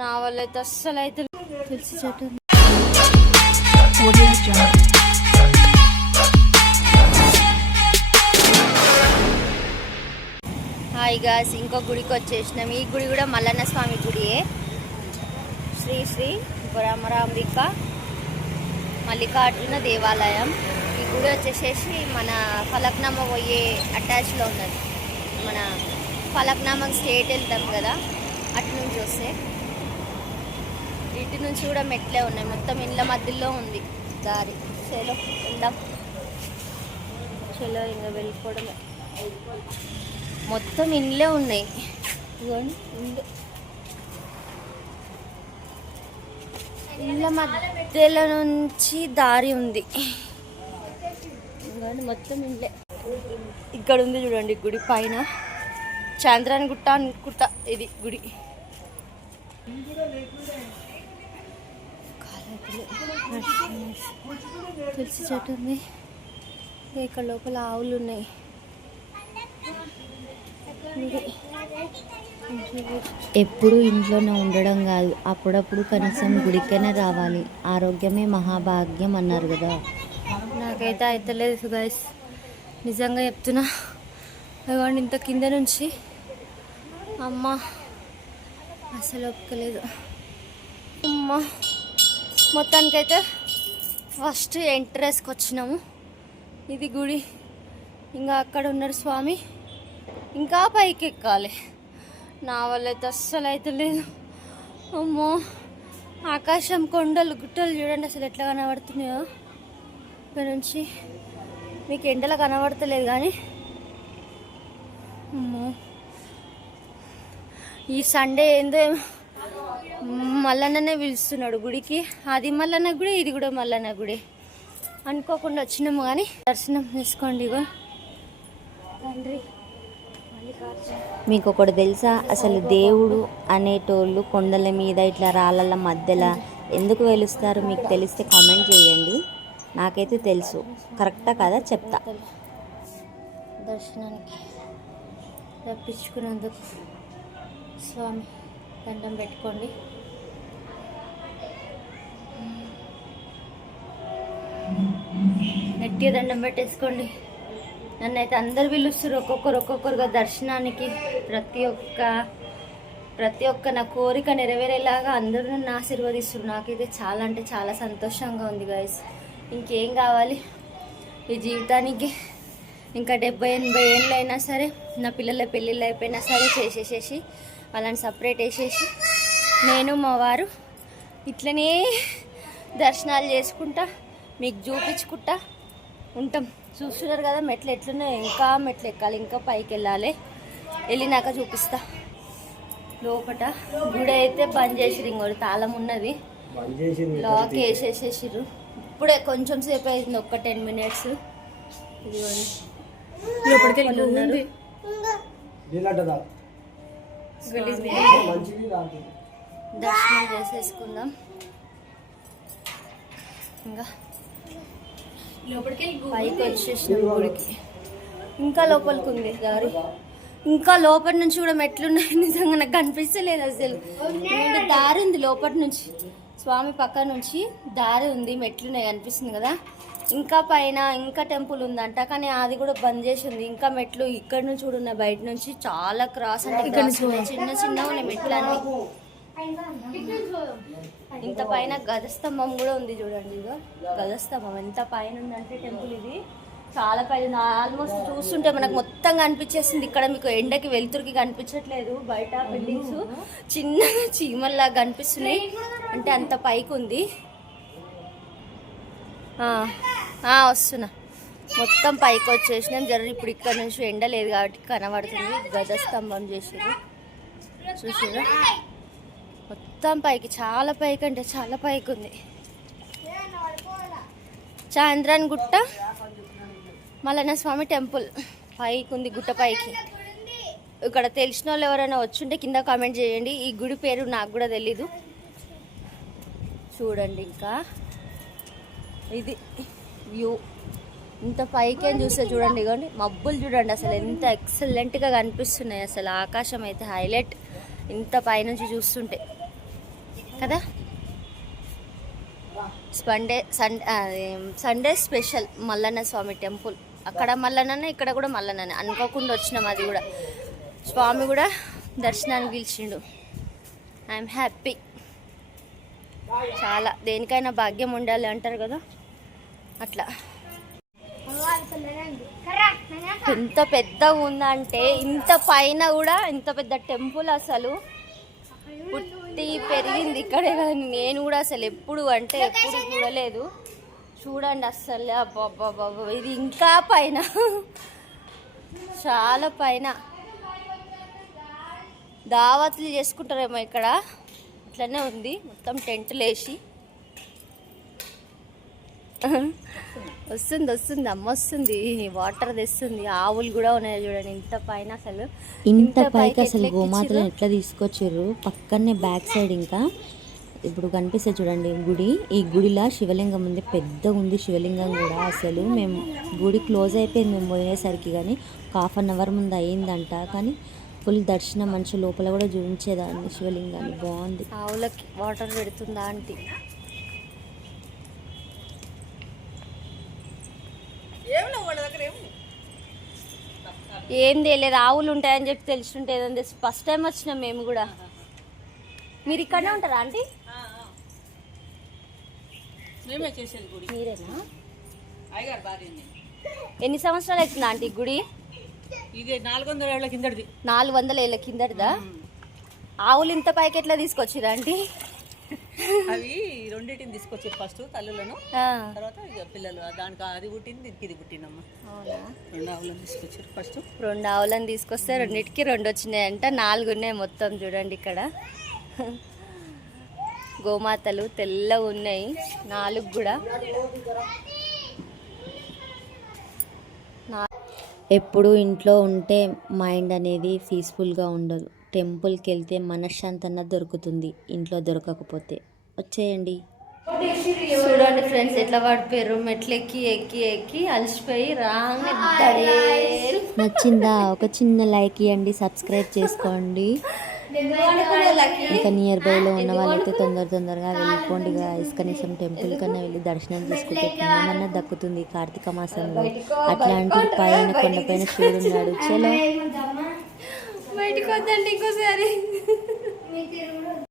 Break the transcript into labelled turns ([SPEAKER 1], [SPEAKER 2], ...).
[SPEAKER 1] నా వల్ల అయితే అస్సలు అయితే తెలిసి చెట్టు హాయ్ గాస్ ఇంకో గుడికి వచ్చేసినాం. ఈ గుడి కూడా మల్లన్న స్వామి గుడియే. శ్రీ శ్రీ బ్రహ్మరాంబిక మల్లికార్జున దేవాలయం. ఈ గుడి వచ్చేసేసి మన ఫలక్నామా పోయే అటాచ్లో ఉన్నది. మన ఫలక్నామా స్టేట్ వెళ్తాం కదా. అటు నుంచి వస్తే ఇటు నుంచి కూడా మెట్లే ఉన్నాయి. మొత్తం ఇండ్ల మధ్యలో ఉంది దారి చలో వెళ్దాం. చలో ఇంకా వెళ్ళిపోవడమే. మొత్తం ఇండ్లే ఉన్నాయి. ఇదిగోండి ఇండ్లు. ఇళ్ళ మధ్యలో నుంచి దారి ఉంది. మొత్తం ఇండ్లే. ఇక్కడ ఉంది చూడండి గుడి పైన. చాంద్రాని గుట్ట అనుకుంటా ఇది గుడి. తులసి చెట్టు ఉంది. ఇక్కడ లోపల ఆవులు ఉన్నాయి.
[SPEAKER 2] ఎప్పుడు ఇంట్లోనే ఉండడం కాదు అప్పుడప్పుడు కనీసం గుడికైనా రావాలి. ఆరోగ్యమే మహాభాగ్యం అన్నారు కదా.
[SPEAKER 1] నాకైతే అయితలేదు గైస్ నిజంగా చెప్తున్నా. అదిగోండి ఇంత కింద నుంచి. అమ్మ అసలు ఒప్పుకోలేదు. అమ్మ మొత్తానికైతే ఫస్ట్ ఎంట్రెస్కి వచ్చినాము. ఇది గుడి. ఇంకా అక్కడ ఉన్నారు స్వామి. ఇంకా పైకి ఎక్కాలి. నా వల్ల అయితే అస్సలు అయితే లేదు. అమ్మో ఆకాశం కొండలు గుట్టలు చూడండి అసలు ఎట్లా కనబడుతున్నాయో. ఇక్కడ నుంచి మీకు ఎండలో కనబడతలేదు కానీ అమ్మో. ఈ సండే ఏందో మల్లన్ననే పిలుస్తున్నాడు గుడికి. అది మల్లన్న గుడి ఇది కూడా మల్లన్న గుడి. అనుకోకుండా వచ్చినాము కానీ దర్శనం చేసుకోండి ఇగో. తండ్రి.
[SPEAKER 2] మీకు ఒకటి తెలుసా? అసలు దేవుడు అనేటోళ్ళు కొండల మీద ఇట్లా రాళ్ళ మధ్యలో ఎందుకు వెలుస్తారు? మీకు తెలిస్తే కామెంట్ చేయండి. నాకైతే తెలుసు. కరెక్టా కదా? చెప్తా.
[SPEAKER 1] దర్శనానికి. రప్పించుకున్నందుకు స్వామి దండం పెట్టుకోండి. గట్టిగా దండం పెట్టేసుకోండి. నన్ను అయితే అందరు పిలుస్తారు ఒక్కొక్కరు ఒక్కొక్కరుగా దర్శనానికి. ప్రతి ఒక్క ప్రతి ఒక్క నా కోరిక నెరవేరేలాగా అందరూ నన్ను ఆశీర్వదిస్తారు నాకైతే చాలా అంటే చాలా సంతోషంగా ఉంది గాయస్ ఇంకేం కావాలి? ఈ జీవితానికి. ఇంకా డెబ్బై ఎనభై ఏళ్ళు అయినా సరే నా పిల్లల పెళ్ళిళ్ళు అయిపోయినా సరే చేసేసేసి వాళ్ళని సపరేట్ వేసేసి నేను మా వారు ఇట్లనే దర్శనాలు చేసుకుంటా మీకు చూపించుకుంటా ఉంటాం. చూస్తున్నారు కదా మెట్లు ఎట్లున్నాయి ఇంకా మెట్లు ఎక్కాలి ఇంకా పైకి వెళ్ళాలి. వెళ్ళినాక చూపిస్తా. లోపట గుడి అయితే బంద్ చేసిరు ఇంకోటి తాళం ఉన్నది. లాక్ వేసేసేసిర్రు. ఇప్పుడే కొంచెం సేపు అయింది ఒక్క టెన్ మినిట్స్. ఇదిగోండి. లోపలికి వెళ్ళి దర్శనం చేసేసుకుందాం. ఇంకా పైకి వచ్చేసినాం గుడికి. ఇంకా లోపలికి ఉంది దారి ఇంకా లోపల నుంచి కూడా మెట్లున్నాయి. నిజంగా నాకు కనిపిస్తలేదు అసలు. దారి ఉంది లోపల నుంచి. స్వామి పక్క నుంచి దారి ఉంది. మెట్లున్నాయి కనిపిస్తుంది కదా. ఇంకా పైన ఇంకా టెంపుల్ ఉందంట కానీ అది కూడా బంద్ చేసి ఉంది ఇంకా మెట్లు ఇక్కడ నుంచి కూడా ఉన్నాయి బయట నుంచి చాలా క్రాస్ అంటే ఉన్నాయి. చిన్న చిన్న ఉన్నాయి మెట్లు అన్ని ఇంత పైన గజస్తంభం కూడా ఉంది చూడండి ఇగో. గజస్తంభం ఎంత పైన ఉందంటే టెంపుల్ ఇది. చాలా పైన ఆల్మోస్ట్ చూస్తుంటే మనకు మొత్తం కనిపించేసింది ఇక్కడ మీకు ఎండకి వెలుతురికి కనిపించట్లేదు. బయట బిల్డింగ్స్ చిన్నగా చీమల్లా కనిపిస్తున్నాయి. అంటే అంత పైకి ఉంది వస్తున్నా. మొత్తం పైకి వచ్చేసినాం. జర ఇప్పుడు ఇక్కడ నుంచి ఎండ లేదు కాబట్టి కనబడుతుంది. గజస్తంభం చేసిర్రు చూసారా మొత్తం పైకి చాలా పైకి అంటే చాలా పైకి ఉంది. చాంద్రాన్ గుట్ట మల్లన్న స్వామి టెంపుల్. పైకి ఉంది గుట్ట పైకి. ఇక్కడ తెలిసిన వాళ్ళు ఎవరైనా వచ్చుంటే కింద కామెంట్ చేయండి. ఈ గుడి పేరు నాకు కూడా తెలీదు. చూడండి ఇంకా. ఇది. వ్యూ. ఇంత పైకి చూస్తే చూడండి ఇగోండి మబ్బులు చూడండి అసలు ఎంత ఎక్సలెంట్గా కనిపిస్తున్నాయి అసలు. ఆకాశం అయితే హైలైట్ ఇంత పైనుంచి చూస్తుంటే. కదా? Sunday Sunday Sunday special Mallanna Swamy temple. అక్కడ మల్లన్ననే ఇక్కడ కూడా మల్లన్ననే. అనుకోకుండా వచ్చినాం అది కూడా. స్వామి కూడా దర్శనానికి పిలిచిండు. ఐఎమ్ హ్యాపీ చాలా. దేనికైనా భాగ్యం ఉండాలి అంటారు కదా? అట్లా. ఎంత పెద్దగా ఉందంటే ఇంత పైన కూడా ఇంత పెద్ద టెంపుల్ అసలు పుట్టి పెరిగింది ఇక్కడే కానీ నేను కూడా అసలు ఎప్పుడు అంటే ఎప్పుడు చూడలేదు. చూడండి అస్సలు అబ్బాబ్బాబ్బా ఇది ఇంకా పైన. చాలా పైన. దావత్లు చేసుకుంటారేమో ఇక్కడ. ఇట్లనే ఉంది. మొత్తం టెంట్లు వేసి వస్తుంది వస్తుంది అమ్మ వస్తుంది. వాటర్ తెస్తుంది. ఆవులు కూడా ఉన్నాయి చూడండి. ఇంత పైన అసలు.
[SPEAKER 2] ఇంత పైకి అసలు
[SPEAKER 1] ఎక్కించిర్రు?
[SPEAKER 2] ఎట్లా తీసుకొచ్చారు? పక్కనే బ్యాక్ సైడ్ ఇంకా ఇప్పుడు కనిపిస్తుంది చూడండి గుడి. ఈ గుడిలా శివలింగం ఉంది. పెద్ద ఉంది శివలింగం కూడా. అసలు మేము గుడి క్లోజ్ అయిపోయింది మేము పోయేసరికి కానీ హాఫ్ అన్ అవర్ ముందు అయ్యిందంట. కానీ ఫుల్ దర్శనం మంచి లోపల కూడా చూపించేదాన్ని శివలింగాన్ని. బాగుంది.
[SPEAKER 1] ఆవులకి వాటర్ పెడుతుందా ఆంటీ? ఏం తెలియదు ఆవులు ఉంటాయని చెప్పి తెలుసుంటే ఫస్ట్ టైం వచ్చినాం మేము కూడా. మీరు ఇక్కడనే ఉంటారా ఆంటీ? మీరేనా? ఎన్ని సంవత్సరాలు అవుతుంది ఆంటీ గుడి?
[SPEAKER 3] ఇది నాలుగు వందల ఏళ్ళ కిందటిది.
[SPEAKER 1] నాలుగు వందల ఏళ్ళ కిందటిదా ఆవులు ఇంత పైకి ఎట్లా తీసుకొచ్చిరా ఆంటీ?
[SPEAKER 3] అవి రెండింటిని తీసుకొచ్చారు ఫస్ట్ తల్లులను. తర్వాత ఇక పిల్లలు దానికి అది పుట్టింది దీనికి ఇది పుట్టిందమ్మ.
[SPEAKER 1] అవునా?
[SPEAKER 3] రెండు ఆవులను తీసుకొచ్చారు ఫస్ట్
[SPEAKER 1] రెండు ఆవులను తీసుకొస్తే రెండింటికి రెండు వచ్చినాయంట నాలుగు ఉన్నాయి మొత్తం చూడండి ఇక్కడ. గోమాతలు తెల్లగా ఉన్నాయి నాలుగు కూడా. నా-
[SPEAKER 2] ఎప్పుడు ఇంట్లో ఉంటే మైండ్ అనేది పీస్ఫుల్గా ఉండదు. టెంపుల్కి వెళ్తే మనశ్శాంతి అన్నది దొరుకుతుంది ఇంట్లో దొరకకపోతే. వచ్చేయండి.
[SPEAKER 1] చూడండి ఫ్రెండ్స్ ఎట్లా పడిపోయారు మెట్లు ఎక్కి ఎక్కి ఎక్కి అలసిపోయి రాంగ్.
[SPEAKER 2] నచ్చిందా? ఒక చిన్న లైక్ ఇవ్వండి సబ్స్క్రైబ్ చేసుకోండి. ఇంకా నియర్ బైలో ఉన్న వాళ్ళైతే తొందర తొందరగా వెళ్ళిపోండి. కనీసం టెంపుల్ కన్నా వెళ్ళి దర్శనం చేసుకుంటే పుణ్యమన్నా దక్కుతుంది కార్తీక మాసంలో అట్లాంటి పైన కొండపైన శివుడు ఉన్నాడు. చలో.
[SPEAKER 1] బయటికి వద్దండి ఇంకోసారి.